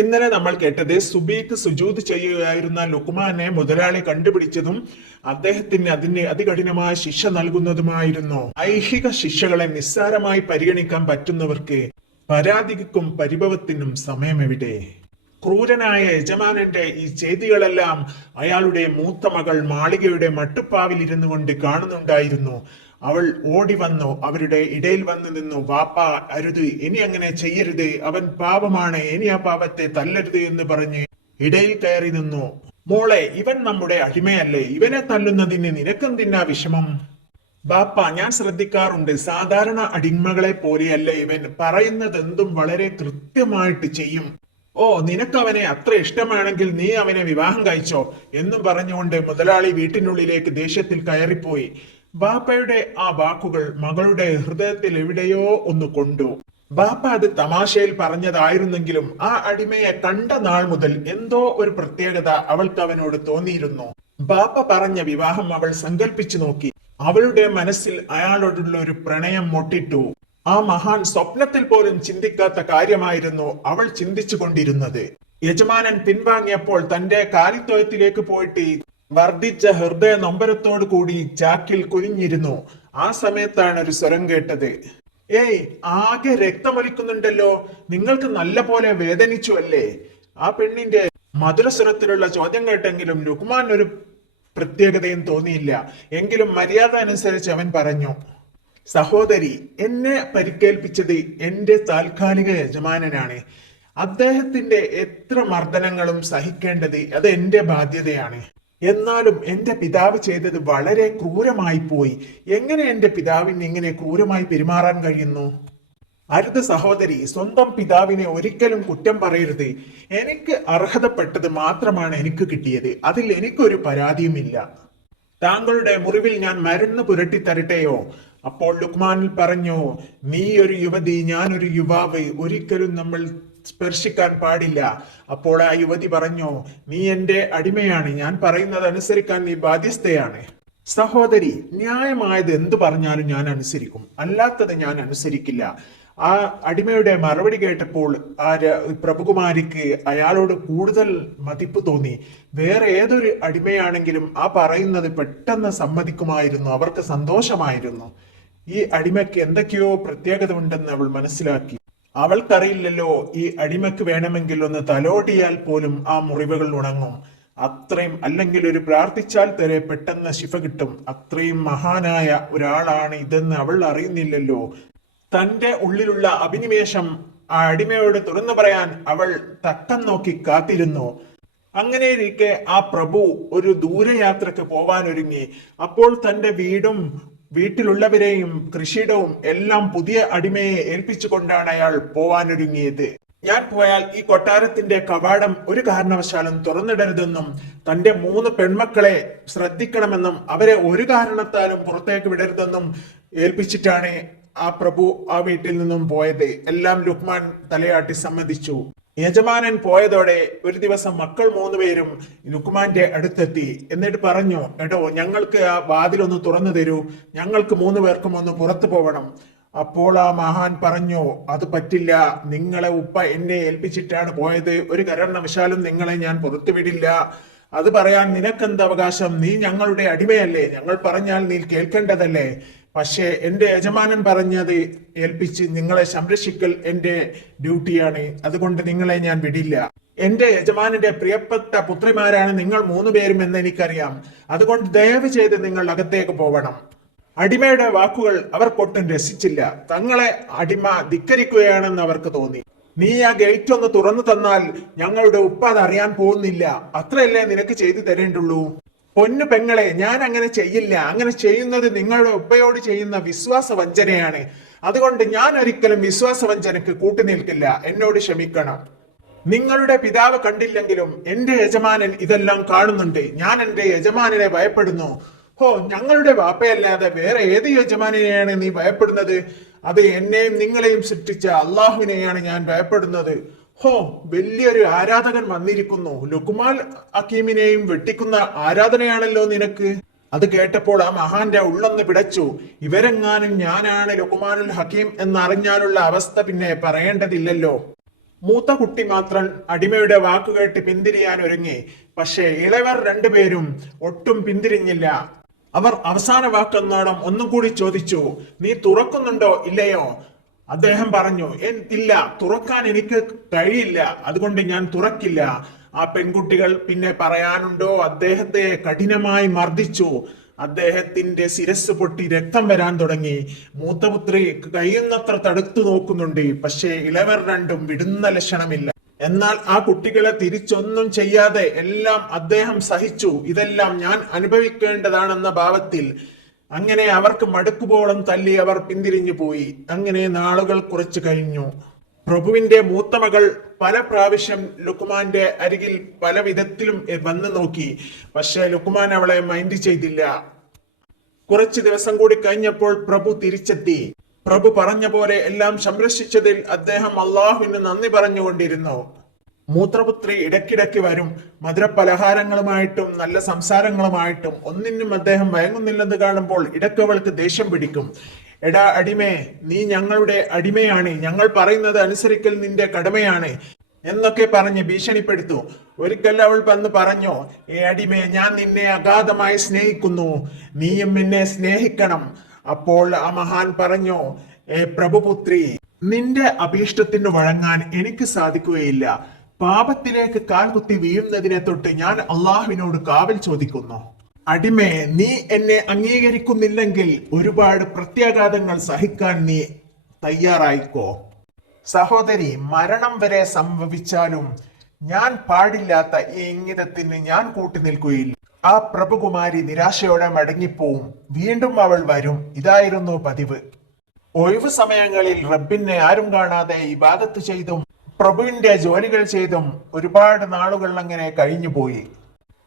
ഇന്നലെ നമ്മൾ കേട്ടത് സുബീക്ക് സുജൂത് ചെയ്യുകയായിരുന്ന ലുക്മാനെ മുതലാളി കണ്ടുപിടിച്ചതും അദ്ദേഹത്തിന് അതിന് അതികഠിനമായ ശിക്ഷ നൽകുന്നതുമായിരുന്നു. ഐഹിക ശിക്ഷകളെ നിസ്സാരമായി പരിഗണിക്കാൻ പറ്റുന്നവർക്ക് പരാതിക്കും പരിഭവത്തിനും സമയമെവിടെ? ക്രൂരനായ യജമാനന്റെ ഈ ചെയ്തികളെല്ലാം അയാളുടെ മൂത്ത മകൾ മാളികയുടെ മട്ടുപ്പാവിൽ ഇരുന്നു കൊണ്ട് കാണുന്നുണ്ടായിരുന്നു. അവൾ ഓടി വന്നു അവരുടെ ഇടയിൽ വന്നു നിന്നു വാപ്പ അരുത് ഇനി അങ്ങനെ ചെയ്യരുത് അവൻ പാപമാണ് ഇനി ആ പാപത്തെ തല്ലരുത് എന്ന് പറഞ്ഞ് ഇടയിൽ കയറി നിന്നു. മോളെ ഇവൻ നമ്മുടെ അടിമയല്ലേ ഇവനെ തല്ലുന്നതിന് നിനക്കെന്തിനാ വിഷമം? ബാപ്പ ഞാൻ ശ്രദ്ധിക്കാറുണ്ട് സാധാരണ അടിമകളെ പോലെയല്ല ഇവൻ പറയുന്നത് എന്തും വളരെ കൃത്യമായിട്ട് ചെയ്യും. ഓ നിനക്ക് അവനെ അത്ര ഇഷ്ടമാണെങ്കിൽ നീ അവനെ വിവാഹം കഴിച്ചോ എന്നും പറഞ്ഞുകൊണ്ട് മുതലാളി വീട്ടിനുള്ളിലേക്ക് ദേഷ്യത്തിൽ കയറിപ്പോയി. ബാപ്പയുടെ ആ വാക്കുകൾ മകളുടെ ഹൃദയത്തിൽ എവിടെയോ ഒന്ന് കൊണ്ടു. ബാപ്പ അത് തമാശയിൽ പറഞ്ഞതായിരുന്നെങ്കിലും ആ അടിമയെ കണ്ട നാൾ മുതൽ എന്തോ ഒരു പ്രത്യേകത അവൾക്ക് അവനോട് തോന്നിയിരുന്നു. ബാപ്പ പറഞ്ഞ വിവാഹം അവൾ സങ്കല്പിച്ചു നോക്കി. അവളുടെ മനസ്സിൽ അയാളോടുള്ള ഒരു പ്രണയം മൊട്ടിട്ടു. ആ മഹാൻ സ്വപ്നത്തിൽ പോലും ചിന്തിക്കാത്ത കാര്യമായിരുന്നു അവൾ ചിന്തിച്ചു കൊണ്ടിരുന്നത്. യജമാനൻ പിൻവാങ്ങിയപ്പോൾ തന്റെ കാലിത്തോയത്തിലേക്ക് പോയിട്ട് വർദ്ധിച്ച ഹൃദയ നൊമ്പരത്തോടു കൂടി ചാക്കിൽ കുനിഞ്ഞിരുന്നു. ആ സമയത്താണ് ഒരു സ്വരം കേട്ടത്. ഏയ് ആകെ രക്തമൊലിക്കുന്നുണ്ടല്ലോ. നിങ്ങൾക്ക് നല്ല പോലെ വേദനിച്ചു അല്ലേ? ആ പെണ്ണിന്റെ മധുരസ്വരത്തിലുള്ള ചോദ്യം കേട്ടെങ്കിലും ലുക്മാൻ ഒരു പ്രത്യേകതയും തോന്നിയില്ല. എങ്കിലും മര്യാദ അനുസരിച്ച് അവൻ പറഞ്ഞു സഹോദരി എന്നെ പരിക്കേൽപ്പിച്ചത് എന്റെ താൽക്കാലിക യജമാനനാണ്. അദ്ദേഹത്തിന്റെ എത്ര മർദ്ദനങ്ങളും സഹിക്കേണ്ടത് അത് എന്റെ ബാധ്യതയാണ്. എന്നാലും എന്റെ പിതാവ് ചെയ്തത് വളരെ ക്രൂരമായി പോയി. എങ്ങനെ എന്റെ പിതാവിന് ഇങ്ങനെ ക്രൂരമായി പെരുമാറാൻ കഴിയുന്നു? അരുത് സഹോദരി സ്വന്തം പിതാവിനെ ഒരിക്കലും കുറ്റം പറയരുത്. എനിക്ക് അർഹതപ്പെട്ടത് മാത്രമാണ് എനിക്ക് കിട്ടിയത്. അതിൽ എനിക്കൊരു പരാതിയുമില്ല. താങ്കളുടെ മുറിവിൽ ഞാൻ മരുന്ന് പുരട്ടി തരട്ടെയോ? അപ്പോൾ ലുക്മാനിൽ പറഞ്ഞു നീ ഒരു യുവതി ഞാൻ ഒരു യുവാവ്. ഒരിക്കലും നമ്മൾ സ്പർശിക്കാൻ പാടില്ല. അപ്പോൾ ആ യുവതി പറഞ്ഞു നീ എന്റെ അടിമയാണ്. ഞാൻ പറയുന്നത് അനുസരിക്കാൻ നീ ബാധ്യസ്ഥയാണ്. സഹോദരി ന്യായമായത് എന്തു പറഞ്ഞാലും ഞാൻ അനുസരിക്കും. അല്ലാത്തത് ഞാൻ അനുസരിക്കില്ല. ആ അടിമയുടെ മറുപടി കേട്ടപ്പോൾ ആ പ്രഭുകുമാരിക്ക് അയാളോട് കൂടുതൽ മതിപ്പ് തോന്നി. വേറെ ഏതൊരു അടിമയാണെങ്കിലും ആ പറയുന്നത് പെട്ടെന്ന് സമ്മതിക്കുമായിരുന്നു. അവർക്ക് സന്തോഷമായിരുന്നു. ഈ അടിമയ്ക്ക് എന്തൊക്കെയോ പ്രത്യേകത ഉണ്ടെന്ന് അവൾ മനസ്സിലാക്കി. അവൾക്കറിയില്ലല്ലോ ഈ അടിമക്ക് വേണമെങ്കിൽ ഒന്ന് തലോടിയാൽ പോലും ആ മുറിവുകൾ ഉണങ്ങും. അത്രയും അല്ലെങ്കിൽ ഒരു പ്രാർത്ഥിച്ചാൽ തരെ പെട്ടെന്ന് ശിഫ കിട്ടും. അത്രയും മഹാനായ ഒരാളാണ് ഇതെന്ന് അവൾ അറിയുന്നില്ലല്ലോ. തന്റെ ഉള്ളിലുള്ള അഭിനിവേശം ആ അടിമയോട് തുറന്നു പറയാൻ അവൾ തക്കം നോക്കി കാത്തിരുന്നു. അങ്ങനെയിരിക്കെ ആ പ്രഭു ഒരു ദൂരയാത്രക്ക് പോവാനൊരുങ്ങി. അപ്പോൾ തന്റെ വീടും വീട്ടിലുള്ളവരെയും കൃഷിയിടവും എല്ലാം പുതിയ അടിമയെ ഏൽപ്പിച്ചുകൊണ്ടാണ് അയാൾ പോവാനൊരുങ്ങിയത്. ഞാൻ പോയാൽ ഈ കൊട്ടാരത്തിന്റെ കവാടം ഒരു കാരണവശാലും തുറന്നിടരുതെന്നും തന്റെ മൂന്ന് പെൺമക്കളെ ശ്രദ്ധിക്കണമെന്നും അവരെ ഒരു കാരണത്താലും പുറത്തേക്ക് വിടരുതെന്നും ഏൽപ്പിച്ചിട്ടാണ് ആ പ്രഭു ആ വീട്ടിൽ നിന്നും പോയത്. എല്ലാം ലുക്മാൻ തലയാട്ടി സമ്മതിച്ചു. യജമാനൻ പോയതോടെ ഒരു ദിവസം മക്കൾ മൂന്നുപേരും ലുക്കുമാന്റെ അടുത്തെത്തി. എന്നിട്ട് പറഞ്ഞു എടോ ഞങ്ങൾക്ക് ആ വാതിലൊന്ന് തുറന്നു തരൂ. ഞങ്ങൾക്ക് മൂന്ന് പേർക്കും ഒന്ന് പുറത്തു പോകണം അപ്പോൾ ആ മഹാൻ പറഞ്ഞു അത് പറ്റില്ല. നിങ്ങളെ ഉപ്പ എന്നെ ഏൽപ്പിച്ചിട്ടാണ് പോയത്. ഒരു കരണവശാലും നിങ്ങളെ ഞാൻ പുറത്തു വിടില്ല. അത് പറയാൻ നിനക്കെന്ത് അവകാശം? നീ ഞങ്ങളുടെ അടിമയല്ലേ. ഞങ്ങൾ പറഞ്ഞാൽ നീ കേൾക്കേണ്ടതല്ലേ. പക്ഷേ എന്റെ യജമാനൻ പറഞ്ഞത് ഏൽപ്പിച്ച് നിങ്ങളെ സംരക്ഷിക്കൽ എന്റെ ഡ്യൂട്ടിയാണ്. അതുകൊണ്ട് നിങ്ങളെ ഞാൻ വിടില്ല. എന്റെ യജമാനന്റെ പ്രിയപ്പെട്ട പുത്രിമാരാണ് നിങ്ങൾ മൂന്നു പേരും എന്ന് എനിക്കറിയാം. അതുകൊണ്ട് ദയവ് ചെയ്ത് നിങ്ങൾ അകത്തേക്ക് പോകണം അടിമയുടെ വാക്കുകൾ അവർക്കൊട്ടും രസിച്ചില്ല. തങ്ങളെ അടിമ ധിക്കരിക്കുകയാണെന്ന് അവർക്ക് തോന്നി. നീ ആ ഗേറ്റ് ഒന്ന് തുറന്നു തന്നാൽ ഞങ്ങളുടെ ഉപ്പ അത് അറിയാൻ പോകുന്നില്ല. അത്രയല്ലേ നിനക്ക് ചെയ്തു തരേണ്ടുള്ളൂ? പൊന്നു പെങ്ങളെ ഞാൻ അങ്ങനെ ചെയ്യില്ല. അങ്ങനെ ചെയ്യുന്നത് നിങ്ങളുടെ ഉപ്പയോട് ചെയ്യുന്ന വിശ്വാസ വഞ്ചനയാണ് അതുകൊണ്ട് ഞാൻ ഒരിക്കലും വിശ്വാസ വഞ്ചനക്ക് കൂട്ടുനിൽക്കില്ല. എന്നോട് ക്ഷമിക്കണം. നിങ്ങളുടെ പിതാവ് കണ്ടില്ലെങ്കിലും എന്റെ യജമാനൻ ഇതെല്ലാം കാണുന്നുണ്ട്. ഞാൻ എന്റെ യജമാനനെ ഭയപ്പെടുന്നു. ഹോ ഞങ്ങളുടെ വാപ്പയല്ലാതെ വേറെ ഏത് യജമാനെയാണ് നീ ഭയപ്പെടുന്നത്? അത് എന്നെയും നിങ്ങളെയും സൃഷ്ടിച്ച അള്ളാഹുവിനെയാണ് ഞാൻ ഭയപ്പെടുന്നത്. ഹോ വലിയൊരു ആരാധകൻ വന്നിരിക്കുന്നു. ലുക്കുമാൽ അക്കീമിനെയും വെട്ടിക്കുന്ന ആരാധനയാണല്ലോ നിനക്ക്? അത് കേട്ടപ്പോൾ ആ മഹാന്റെ ഉള്ളൊന്ന് പിടച്ചു. ഇവരെങ്ങാനും ഞാനാണ് ലുക്കുമാനുൽ ഹക്കീം എന്നറിഞ്ഞാലുള്ള അവസ്ഥ പിന്നെ പറയേണ്ടതില്ലല്ലോ. മൂത്ത കുട്ടി മാത്രം അടിമയുടെ വാക്കുകേട്ട് പിന്തിരിയാൻ ഒരുങ്ങി. പക്ഷേ ഇളവർ രണ്ടുപേരും ഒട്ടും പിന്തിരിഞ്ഞില്ല. അവർ അവസാന വാക്കെന്നോണം ഒന്നും കൂടി ചോദിച്ചു. നീ തുറക്കുന്നുണ്ടോ ഇല്ലയോ? അദ്ദേഹം പറഞ്ഞു "എൻ- ഇല്ല തുറക്കാൻ എനിക്ക് കഴിയില്ല. അതുകൊണ്ട് ഞാൻ തുറക്കില്ല. ആ പെൺകുട്ടികൾ പിന്നെ പറയാനുണ്ടോ അദ്ദേഹത്തെ കഠിനമായി മർദ്ദിച്ചു. അദ്ദേഹത്തിന്റെ ശിരസ് പൊട്ടി രക്തം വരാൻ തുടങ്ങി. മൂത്തപുത്രി കഴിയുന്നത്ര തടുത്തു നോക്കുന്നുണ്ട് പക്ഷേ ഇളവർ രണ്ടും വിടുന്ന ലക്ഷണമില്ല. എന്നാൽ ആ കുട്ടികളെ തിരിച്ചൊന്നും ചെയ്യാതെ എല്ലാം അദ്ദേഹം സഹിച്ചു. ഇതെല്ലാം ഞാൻ അനുഭവിക്കേണ്ടതാണെന്ന ഭാവത്തിൽ അങ്ങനെ അവർക്ക് മടുക്കുപോളം തല്ലി അവർ പിന്തിരിഞ്ഞു പോയി. അങ്ങനെ നാളുകൾ കുറച്ചു കഴിഞ്ഞു. പ്രഭുവിന്റെ മൂത്തമകൾ പല പ്രാവശ്യം ലുക്കുമാന്റെ അരികിൽ പല വിധത്തിലും വന്നു നോക്കി. പക്ഷെ ലുക്കുമാൻ അവളെ മൈൻഡ് ചെയ്തില്ല. കുറച്ച് ദിവസം കൂടി കഴിഞ്ഞപ്പോൾ പ്രഭു തിരിച്ചെത്തി. പ്രഭു പറഞ്ഞ പോലെ എല്ലാം സംരക്ഷിച്ചതിൽ അദ്ദേഹം അള്ളാഹുവിന് നന്ദി പറഞ്ഞുകൊണ്ടിരുന്നു. മൂത്രപുത്രി ഇടയ്ക്കിടയ്ക്ക് വരും. മധുരപലഹാരങ്ങളുമായിട്ടും നല്ല സംസാരങ്ങളുമായിട്ടും. ഒന്നിനും അദ്ദേഹം വയങ്ങുന്നില്ലെന്ന് കാണുമ്പോൾ ഇടയ്ക്ക് അവൾക്ക് ദേഷ്യം പിടിക്കും. എടാ അടിമേ നീ ഞങ്ങളുടെ അടിമയാണ്. ഞങ്ങൾ പറയുന്നത് അനുസരിക്കൽ നിന്റെ കടമയാണ് എന്നൊക്കെ പറഞ്ഞ് ഭീഷണിപ്പെടുത്തു. ഒരിക്കൽ അവൾ വന്ന് പറഞ്ഞു ഏ അടിമേ ഞാൻ നിന്നെ അഗാധമായി സ്നേഹിക്കുന്നു. നീയും എന്നെ സ്നേഹിക്കണം. അപ്പോൾ ആ മഹാൻ പറഞ്ഞു ഏ പ്രഭുപുത്രി നിന്റെ അഭീഷ്ടത്തിന് വഴങ്ങാൻ എനിക്ക് സാധിക്കുകയില്ല. പാപത്തിലേക്ക് കാൽ കുത്തി വീഴുന്നതിനെ തൊട്ട് ഞാൻ അള്ളാഹുവിനോട് കാവൽ ചോദിക്കുന്നു. അടിമേ നീ എന്നെ അംഗീകരിക്കുന്നില്ലെങ്കിൽ ഒരുപാട് പ്രത്യാഘാതങ്ങൾ സഹിക്കാൻ നീ തയ്യാറായിക്കോ? സഹോദരി മരണം വരെ സംഭവിച്ചാലും ഞാൻ പാടില്ലാത്ത ഈ ഇംഗിതത്തിന് ഞാൻ കൂട്ടി നിൽക്കുകയില്ല. ആ പ്രഭുകുമാരി നിരാശയോടെ മടങ്ങിപ്പോവും. വീണ്ടും അവൾ വരും. ഇതായിരുന്നു പതിവ്. ഒഴിവു സമയങ്ങളിൽ റബ്ബിനെ ആരും കാണാതെ ഇബാദത്ത് ചെയ്തും പ്രഭുവിന്റെ ജോലികൾ ചെയ്തും ഒരുപാട് നാളുകൾ അങ്ങനെ കഴിഞ്ഞുപോയി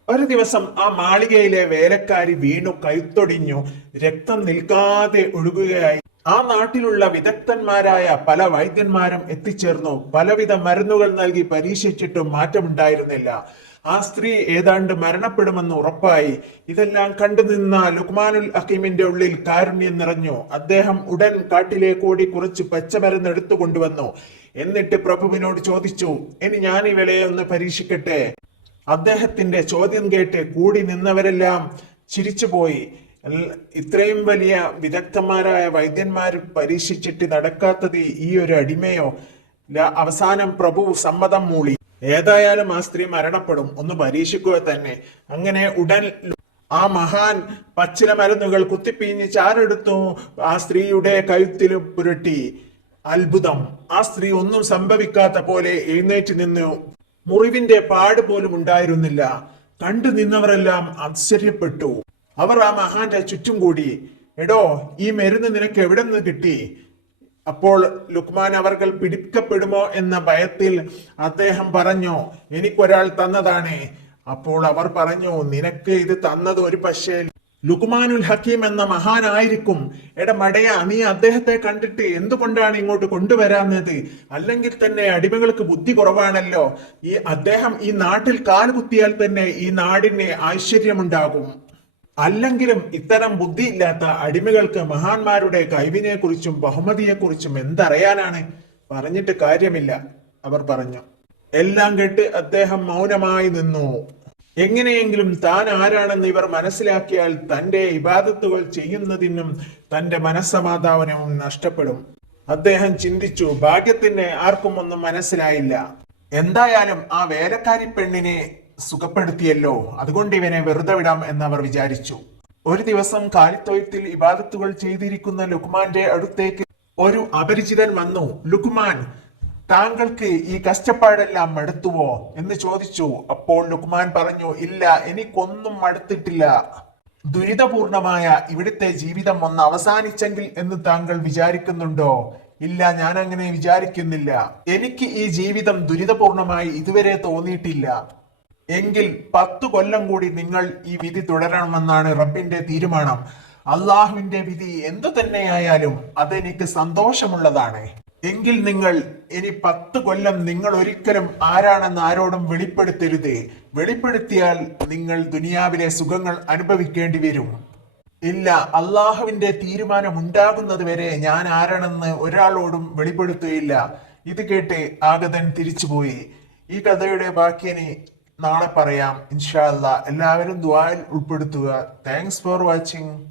ഒരു ദിവസം ആ മാളികയിലെ വേലക്കാരി വീണു കൈത്തൊടിഞ്ഞു രക്തം നിൽക്കാതെ ഒഴുകുകയായി. ആ നാട്ടിലുള്ള വിദഗ്ധന്മാരായ പല വൈദ്യന്മാരും എത്തിച്ചേർന്നു. പലവിധ മരുന്നുകൾ നൽകി പരീക്ഷിച്ചിട്ടും മാറ്റമുണ്ടായിരുന്നില്ല. ആ സ്ത്രീ ഏതാണ്ട് മരണപ്പെടുമെന്ന് ഉറപ്പായി. ഇതെല്ലാം കണ്ടുനിന്ന ലുക്മാനുൽ അഹീമിന്റെ ഉള്ളിൽ കാരുണ്യം നിറഞ്ഞു. അദ്ദേഹം ഉടൻ കാട്ടിലേക്കോടി കുറച്ച് പച്ചമരുന്ന് എടുത്തു കൊണ്ടുവന്നു എന്നിട്ട് പ്രഭുവിനോട് ചോദിച്ചു ഇനി ഞാൻ ഈ ഇവളെ ഒന്ന് പരീക്ഷിക്കട്ടെ? അദ്ദേഹത്തിന്റെ ചോദ്യം കേട്ട് കൂടി നിന്നവരെല്ലാം ചിരിച്ചുപോയി. ഇത്രയും വലിയ വിദഗ്ധന്മാരായ വൈദ്യന്മാർ പരീക്ഷിച്ചിട്ട് നടക്കാത്തത് ഈ ഒരു അടിമയോ? അവസാനം പ്രഭു സമ്മതം മൂളി. ഏതായാലും ആ സ്ത്രീ മരണപ്പെടും ഒന്ന് പരീക്ഷിക്കുക തന്നെ. അങ്ങനെ ഉടൻ ആ മഹാൻ പച്ചില മരുന്നുകൾ കുത്തിപ്പിഞ്ഞ് ചാരെടുത്തു ആ സ്ത്രീയുടെ കഴുത്തിലും പുരട്ടി. അത്ഭുതം. ആ സ്ത്രീ ഒന്നും സംഭവിക്കാത്ത പോലെ എഴുന്നേറ്റ് നിന്നു. മുറിവിന്റെ പാട് പോലും ഉണ്ടായിരുന്നില്ല. കണ്ടു നിന്നവരെല്ലാം ആശ്ചര്യപ്പെട്ടു. അവർ ആ മഹാന്റെ ചുറ്റും കൂടി. എടോ ഈ മരുന്ന് നിനക്ക് എവിടെ നിന്ന് കിട്ടി? അപ്പോൾ ലുക്മാൻ അവർകൾ പിടിക്കപ്പെടുമോ എന്ന ഭയത്തിൽ അദ്ദേഹം പറഞ്ഞു എനിക്കൊരാൾ തന്നതാണ്. അപ്പോൾ അവർ പറഞ്ഞു നിനക്ക് ഇത് തന്നത് ഒരു പക്ഷേ ലുക്മാനുൽ ഹക്കീം എന്ന മഹാനായിരിക്കും. എട മടയ നീ അദ്ദേഹത്തെ കണ്ടിട്ട് എന്തുകൊണ്ടാണ് ഇങ്ങോട്ട് കൊണ്ടുവരാഞ്ഞത്? അല്ലെങ്കിൽ തന്നെ അടിമകൾക്ക് ബുദ്ധി കുറവാണല്ലോ. ഈ അദ്ദേഹം ഈ നാട്ടിൽ കാലുകുത്തിയാൽ തന്നെ ഈ നാടിന് ഐശ്വര്യമുണ്ടാകും. അല്ലെങ്കിലും ഇത്തരം ബുദ്ധിയില്ലാത്ത അടിമകൾക്ക് മഹാന്മാരുടെ കഴിവിനെ കുറിച്ചും ബഹുമതിയെക്കുറിച്ചും എന്തറിയാനാണ്? പറഞ്ഞിട്ട് കാര്യമില്ല അവർ പറഞ്ഞു. എല്ലാം കേട്ട് അദ്ദേഹം മൗനമായി നിന്നു. എങ്ങനെയെങ്കിലും താൻ ആരാണെന്ന് ഇവർ മനസ്സിലാക്കിയാൽ തന്റെ ഇബാദത്തുകൾ ചെയ്യുന്നതിനും തന്റെ മനസ്സമാധാനവും നഷ്ടപ്പെടും. അദ്ദേഹം ചിന്തിച്ചു ഭാഗ്യത്തിന് ആർക്കും ഒന്നും മനസ്സിലായില്ല. എന്തായാലും ആ വേലക്കാരി പെണ്ണിനെ സുഖപ്പെടുത്തിയല്ലോ അതുകൊണ്ട് ഇവനെ വെറുതെ വിടാം എന്നവർ വിചാരിച്ചു. ഒരു ദിവസം കാലിത്തൊഴുത്തിൽ ഇബാദത്തുകൾ ചെയ്തിരിക്കുന്ന ലുക്മാന്റെ അടുത്തേക്ക് ഒരു അപരിചിതൻ വന്നു ലുക്മാൻ താങ്കൾക്ക് ഈ കഷ്ടപ്പാടെല്ലാം മടുത്തുവോ? എന്ന് ചോദിച്ചു. അപ്പോൾ ലുക്മാൻ പറഞ്ഞു ഇല്ല എനിക്കൊന്നും മടുത്തിട്ടില്ല. ദുരിതപൂർണമായ ഇവിടുത്തെ ജീവിതം ഒന്ന് അവസാനിച്ചെങ്കിൽ എന്ന് താങ്കൾ വിചാരിക്കുന്നുണ്ടോ? ഇല്ല ഞാൻ അങ്ങനെ വിചാരിക്കുന്നില്ല. എനിക്ക് ഈ ജീവിതം ദുരിതപൂർണമായി ഇതുവരെ തോന്നിയിട്ടില്ല. എങ്കിൽ പത്തു കൊല്ലം കൂടി നിങ്ങൾ ഈ വിധി തുടരണമെന്നാണ് റബ്ബിന്റെ തീരുമാനം. അള്ളാഹുവിന്റെ വിധി എന്തു തന്നെയായാലും അതെനിക്ക് സന്തോഷമുള്ളതാണ്. എങ്കിൽ നിങ്ങൾ ഇനി പത്ത് കൊല്ലം നിങ്ങൾ ഒരിക്കലും ആരാണെന്ന് ആരോടും വെളിപ്പെടുത്തരുതേ. വെളിപ്പെടുത്തിയാൽ നിങ്ങൾ ദുനിയാവിലെ സുഖങ്ങൾ അനുഭവിക്കേണ്ടി വരും. ഇല്ല അള്ളാഹുവിന്റെ തീരുമാനം ഉണ്ടാകുന്നത് വരെ ഞാൻ ആരാണെന്ന് ഒരാളോടും വെളിപ്പെടുത്തുകയില്ല. ഇത് കേട്ട് ആഗതൻ തിരിച്ചുപോയി. ഈ കഥയുടെ ബാക്കിയിനി നാളെ പറയാം. ഇൻഷാല്ല എല്ലാവരും ദ്വായിൽ ഉൾപ്പെടുത്തുക. Thanks for watching